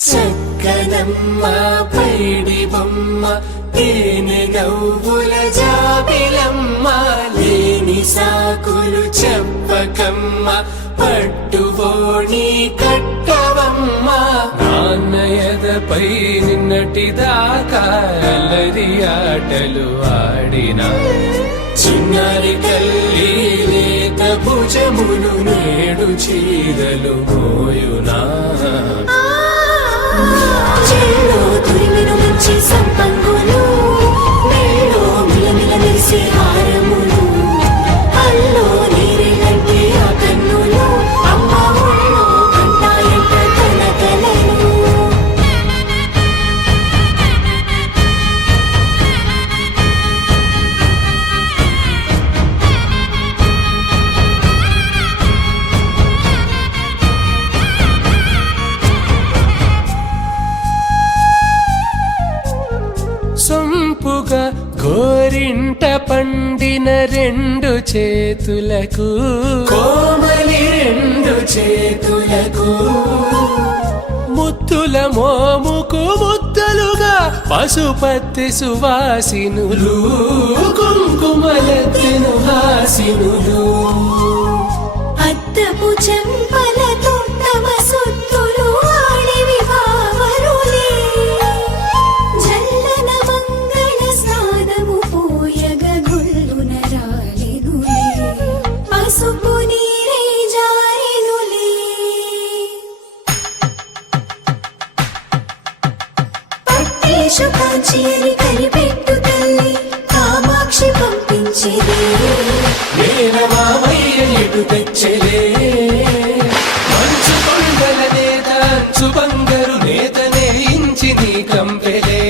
చక్కనమ్మ పైడి బొమ్మ తేనె నవ్వుల జాబిలమ్మ లేని సాకులు చెప్పకమ్మ పట్టువోణి కట్టవమ్మ నాన్నయదపై నిన్నటిదాకా అల్లరి ఆటలు ఆడినా చిన్నారి తల్లి లేత భుజములు నేడు చీరలు మోయునా చెల్లో తురిమిన మంచి సంపంగులు మెల్లో మిలమిల మెరిసే హారములు అల్లో నీరెలంటే ఆ కన్నులు అమ్మ ఒళ్ళో కంటాయంట కలకలను సొంపుగా గోరింట పండిన రెండు చేతులకు కోమలి రెండు చేతులకు ముత్తుల మోముకు ముద్దలుగా పశుపతి సువాసినులు కుంకుమలెత్తెను హాసినులు అద్దపు చెంపలతో తమ సొత్తులు ఆడివి బావరులే జల్లన మంగళ స్నానము పోయగ గుళ్ళున రాలెనులే పసుపు నీరే జారెనులే పట్టేశు కాంచేరి కలిపెట్టు తల్లి కామాక్షి పంపించేది మామయ్య ఎటు తెచ్చలే మంచు కొండల నేత బంగారు నేత నేయించి నీ కంపెలే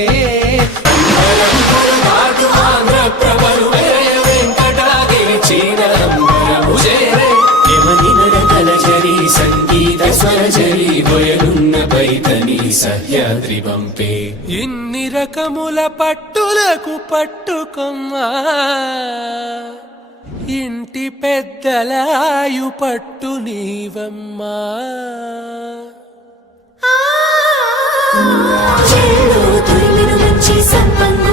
ఆంధ్ర ప్రభలు వెంకటాగిరి చీనంబరము చేరే యమని నడకల జరి సంగీత స్వరజరి గొయలున్న పైతని సహ్యాద్రి పంపే ఇన్ని రకముల పట్టులకు పట్టుకొమ్మా ఇంటి పెద్దలాయు పట్టు నీవమ్మా చెల్లో తురిమిన మంచి సంపంగు